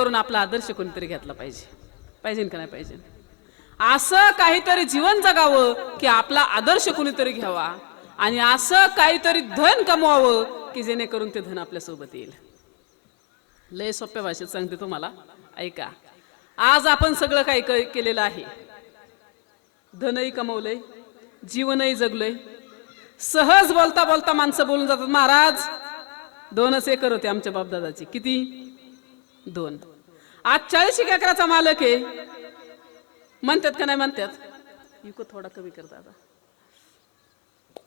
करून आपला आदर्श कोणीतरी घेतला पाहिजे. पाहिजे का नाही पाहिजे? असं काहीतरी जीवन जगावं की आपला आदर्श कोणीतरी घ्यावा आणि असं काहीतरी धन कमवावं की जेणेकरून ते धन आपल्यासोबत येईल. लय सोप्या भाषेत सांगते तुम्हाला. ऐका. आज आपण सगळं काही केलेलं आहे. धनही कमवलंय जीवनही जगलोय. सहज बोलता बोलता माणसं बोलून जातात. महाराज दोनच एकर होते आमच्या बापदादाची. किती? दोन. आज चाळीस एक एकराचा मालक आहे. म्हणतात का नाही म्हणतात? इको थोडा कमी कर दादा.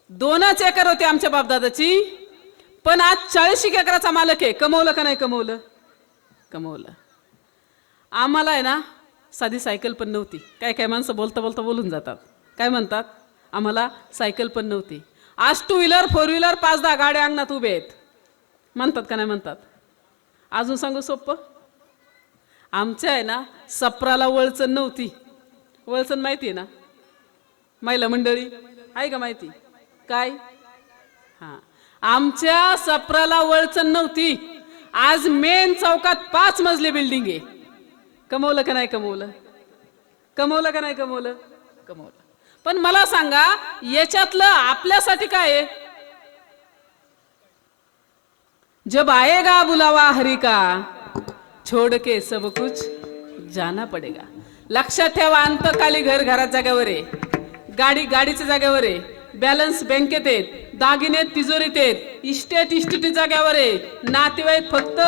दोनच एकर होते आमच्या बापदादाची. पण आज चाळीस एक एकराचा मालक आहे. कमवलं का नाही कमवलं? कमवलं. आम्हाला आहे ना साधी सायकल पण नव्हती. काय काय माणसं बोलता बोलता बोलून जातात. काय म्हणतात? आम्हाला सायकल पण नव्हती. आज टू व्हीलर फोर व्हीलर पाच दहा गाड्या अंगणात उभे आहेत. म्हणतात का नाही म्हणतात? अजून सांगू सोपं? आमच्या आहे ना सपराला वळचण नव्हती. वळचण माहिती आहे ना? महिला मंडळी आहे का माहिती? काय? हा. आमच्या सपराला वळचण नव्हती. आज मेन चौकात पाच मजली बिल्डिंग आहे. कमवलं का नाही कमवलं? कमवलं का नाही कमवलं? कमवलं. पण मला सांगा याच्यातलं आपल्यासाठी काय आहे? जब आएगा बुलावा हरी का? छोड़ के सब कुछ जाना पडेगा। लक्षात ठेवा अंतकाली घर घरात जागेवर आहे. गाडी गाडीच्या जागेवर आहे. बॅलन्स बँकेत आहेत. दागिने तिजोरीत आहेत. इस्टेट इस्टेट जाग्यावर आहे. नातेवाईक फक्त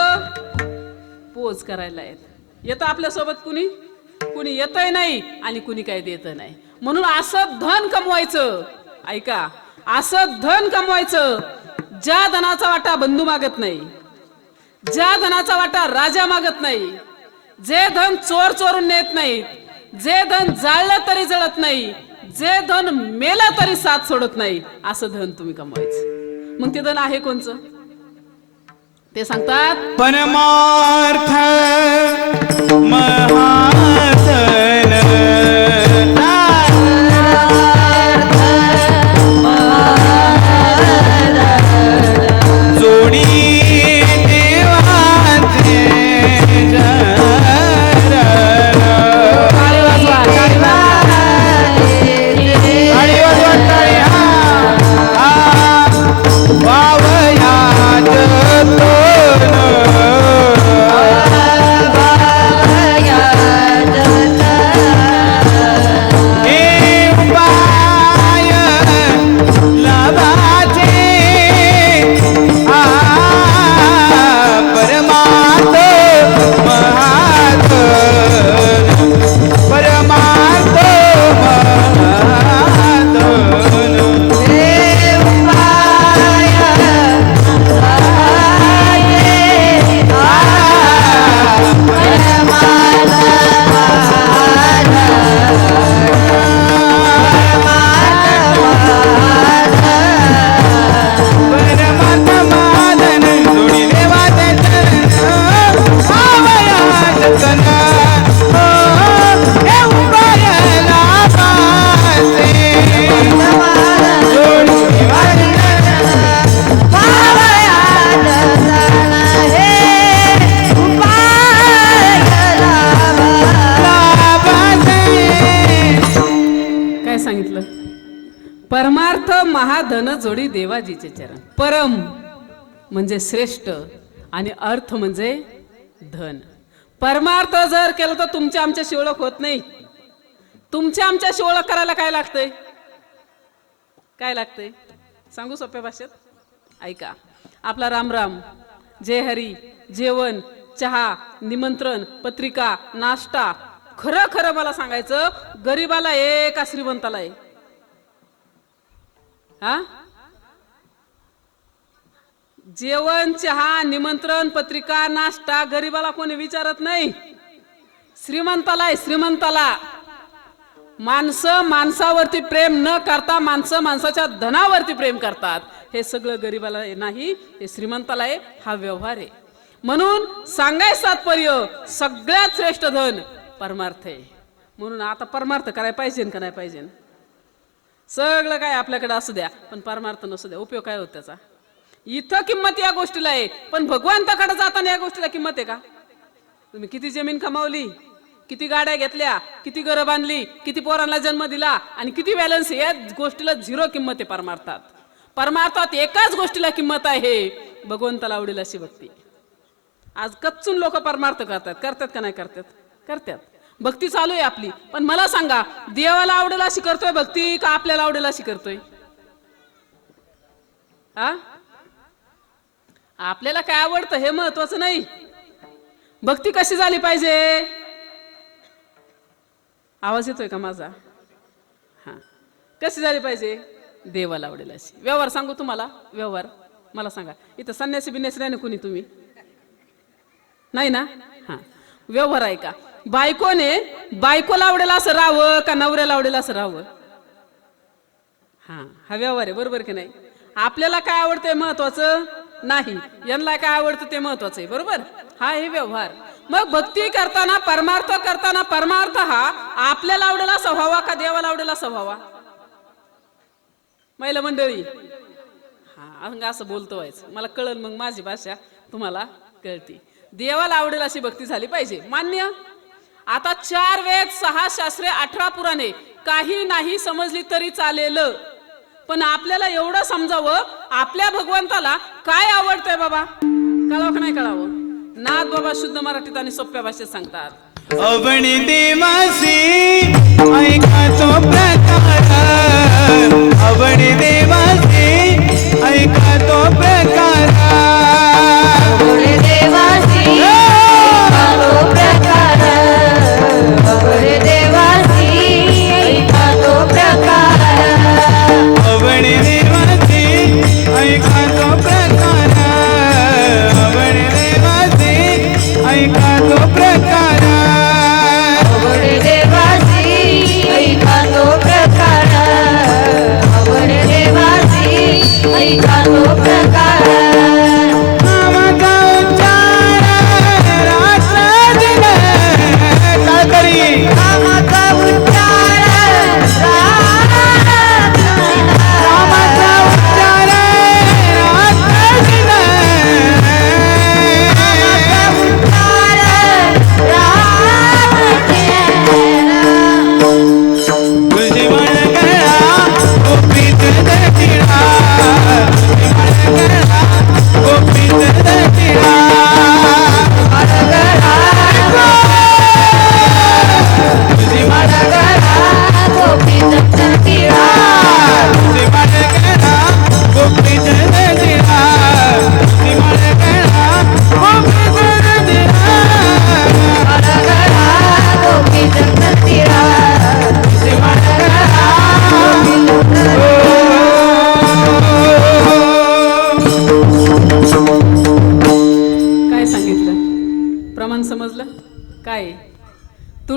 पोच करायला आहेत. येतं आपल्यासोबत कुणी? कुणी येतही नाही आणि कुणी काही देत नाही. म्हणून असं धन कमवायचं. ऐका असं धन कमवायचं. ज्या धनाचा वाटा बंधू मागत नाही. ज्या धनाचा वाटा राजा मागत नाही जे धन चोर चोरून नेत नाहीत जे धन जाळलं तरी जळत नाही जे धन मेलं तरी साथ सोडत नाही असं धन तुम्ही कमवायचं. मग ते धन आहे कोणचं? ते सांगतात परमार्थ महा परमार्थ महाधन जोडी देवाजीचे चरण. परम म्हणजे श्रेष्ठ आणि अर्थ म्हणजे धन. परमार्थ जर केलं तर तुमच्या आमच्याशी ओळख होत नाही. तुमच्या आमच्याशी ओळख करायला काय लागतंय? काय लागतंय? सांगू सोप्या भाषेत? ऐका. आपला रामराम जय हरी. जेवण चहा निमंत्रण पत्रिका नाश्ता. खरं खरं मला सांगायचं गरीबाला आहे का श्रीमंताला आहे हा? जेवण चहा निमंत्रण पत्रिका नाश्ता गरीबाला कोणी विचारत नाही. श्रीमंताला आहे श्रीमंताला. माणसं माणसावरती प्रेम न करता माणसं माणसाच्या धनावरती प्रेम करतात. हे सगळं गरीबाला नाही हे श्रीमंताला आहे हा व्यवहार आहे. म्हणून सांगायचं तात्पर्य सगळ्यात श्रेष्ठ धन परमार्थ आहे. म्हणून आता परमार्थ करायला पाहिजे का नाही पाहिजे सगळं काय आपल्याकडे असू द्या पण परमार्थ नसू द्या. उपयोग काय होत त्याचा? इथं किंमत या गोष्टीला आहे पण भगवंताकडे जाताना या गोष्टीला किंमत आहे का? तुम्ही किती जमीन कमावली किती गाड्या घेतल्या किती घरं बांधली किती पोरांना जन्म दिला आणि किती बॅलन्स या गोष्टीला झिरो किंमत आहे परमार्थात. परमार्थात एकाच गोष्टीला किंमत आहे भगवंताला आवडेल अशी भक्ती. आज कच्चून लोक परमार्थ करतात. करतात का नाही करतात? करतात. भक्ती चालू आहे आपली. पण मला सांगा देवाला आवडेल अशी करतोय भक्ती का आपल्याला आवडेल अशी करतोय? हा? आपल्याला काय आवडतं हे महत्वाचं नाही. भक्ती कशी झाली पाहिजे? आवाज येतोय का माझा? हा. कशी झाली पाहिजे? देवाला आवडेल अशी. व्यवहार सांगू तुम्हाला? व्यवहार. मला सांगा. इथं संन्यासी बिन्यासी नाही ना कुणी तुम्ही? नाही ना? हा. व्यवहार आहे का? बायकोने बायकोला आवडेल असं राहावं का नवऱ्याला आवडेल असं राहावं? हा हा व्यवहार आहे बरोबर की नाही? आपल्याला काय आवडतंय महत्वाचं? नाही. यांना काय आवडतं ते महत्वाचं आहे बरोबर? हा हे व्यवहार. मग भक्ती करताना परमार्थ करताना परमार्थ हा आपल्याला आवडेल असं व्हावा का देवाला आवडेल असं व्हावा महिला मंडळी. हा अंग असं बोलतो व्हायचं. मला कळल मग माझी भाषा तुम्हाला कळते. देवाला आवडेल अशी भक्ती झाली पाहिजे. मान्य? आता चार वेद सहा शास्त्रे अठरा पुराणे. काही नाही समजली तरी चालेल. पण आपल्याला एवढं समजावं आपल्या भगवंताला काय आवडतंय बाबा? कळावं का नाही कळावं? नाथ बाबा शुद्ध मराठीत आणि सोप्या भाषेत सांगतात. अवणी देवासी ऐका तो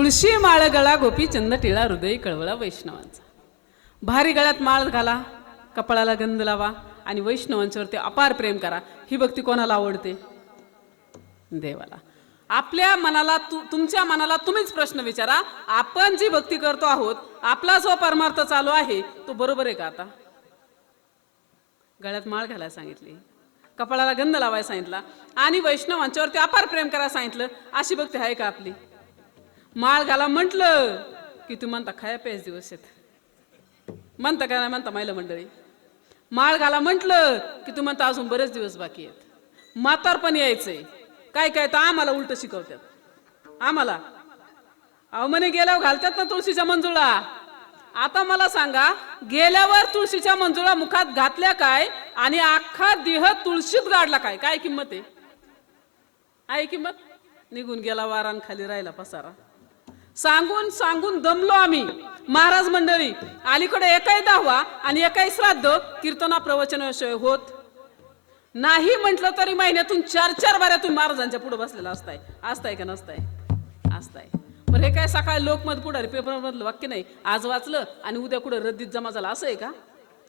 तुळशी माळ गळा गोपीचंद टिळा हृदय कळवळा वैष्णवांचा. भारी गळ्यात माळ घाला कपाळाला गंध लावा आणि वैष्णवांच्यावरती अपार प्रेम करा. ही भक्ती कोणाला आवडते? देवाला. आपल्या मनाला तु, तुमच्या मनाला तुम्हीच प्रश्न विचारा. आपण जी भक्ती करतो आहोत आपला जो परमार्थ चालू आहे तो बरोबर आहे का आता? गळ्यात माळ घालायला सांगितली. कपाळाला गंध लावायला सांगितला. आणि वैष्णवांच्यावरती अपार प्रेम करायला सांगितलं. अशी भक्ती आहे का आपली? माळ घाला म्हटलं की तू म्हणता खाया प्यायच दिवस आहेत. म्हणता काय नाही म्हणता महिला मंडळी. माळ घाला म्हटलं की तू म्हणता अजून बरेच दिवस बाकी आहेत. म्हातार पण यायचंय. काय काय तर आम्हाला उलट शिकवतात. आम्हाला. अहो म्हणे गेल्यावर घालतात ना तुळशीच्या मंजुळा. आता मला सांगा गेल्यावर तुळशीच्या मंजुळा मुखात घातल्या काय आणि अख्खा देह तुळशीत गाडला काय? काय किंमत आहे? आहे किंमत? निघून गेला वारान खाली राहिला पसारा. सांगून सांगून दमलो आम्ही. महाराज मंडळी अलीकडे एकाही दावा आणि एकाही श्राद्ध कीर्तना प्रवचनाशिवाय होत नाही म्हटलं तरी महिन्यातून चार चार वाऱ्यातून महाराजांच्या पुढे बसलेला असताय. असताय का नसताय? असताय. बरं हे काय सकाळी लोकमत पुढारी पेपर मधलं वाक्य नाही? आज वाचलं आणि उद्या कुठं रद्दीत जमा झाला असं आहे का?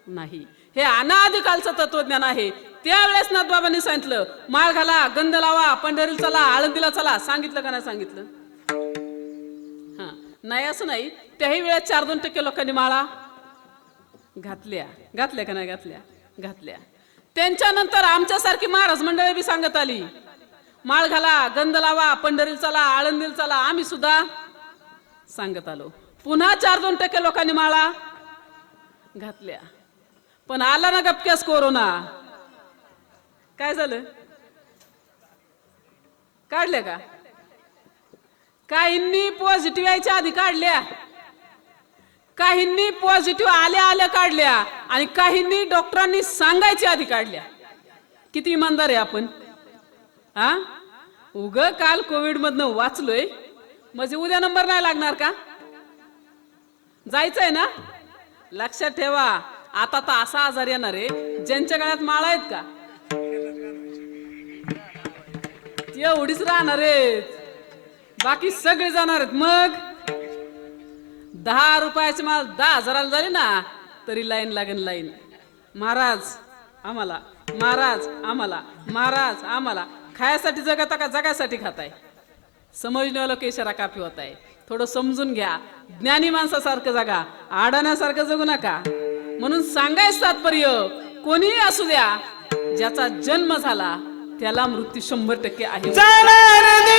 नाही. हे अनादिकालचं तत्वज्ञान आहे. त्यावेळेस नाथबाबांनी सांगितलं माळ घाला गंध लावा पंढरीला चला आळंदीला चला. सांगितलं का नाही सांगितलं? नाही असं नाही. त्याही वेळेत चार दोन टक्के लोकांनी माळा घातल्या. घातल्या का नाही घातल्या? घातल्या. त्यांच्यानंतर आमच्यासारखी महाराज मंडळी बी सांगत आली माळ घाला गंध लावा पंढरील चला आळंदील चला आम्ही सुद्धा सांगत आलो. पुन्हा चार दोन टक्के लोकांनी माळा घातल्या. पण आला ना गपक्यास कोरोना. काय झालं? काढल्या का? काहींनी पॉझिटिव्ह यायच्या आधी काढल्या. काहींनी पॉझिटिव्ह आल्या आल्या काढल्या. आणि काहींनी डॉक्टरांनी सांगायच्या आधी काढल्या. किती इमानदार आहे आपण. हा उग काल कोविड मधनं वाचलोय. म्हणजे उद्या नंबर नाही लागणार का? जायचंय ना? लक्षात ठेवा. आता तर असा आजार येणार आहे. ज्यांच्या गळ्यात माळा आहेत का? एवढीच राहणार आहेत. बाकी सगळे जाणार आहेत. मग? दहा रुपयाचे माल दहा हजाराला झाले ना तरी लाईन लागेल लाईन. महाराज आम्हाला. महाराज आम्हाला. महाराज आम्हाला. खायासाठी जगता का जगासाठी खाताय? समजण्यावाला केशरा काफी होत आहे थोडं समजून घ्या. ज्ञानी माणसासारखं जगा. आडाण्यासारखं जगू नका. म्हणून सांगायचं तात्पर्य कोणीही असू द्या ज्याचा जन्म झाला त्याला मृत्यू शंभर टक्के आहे.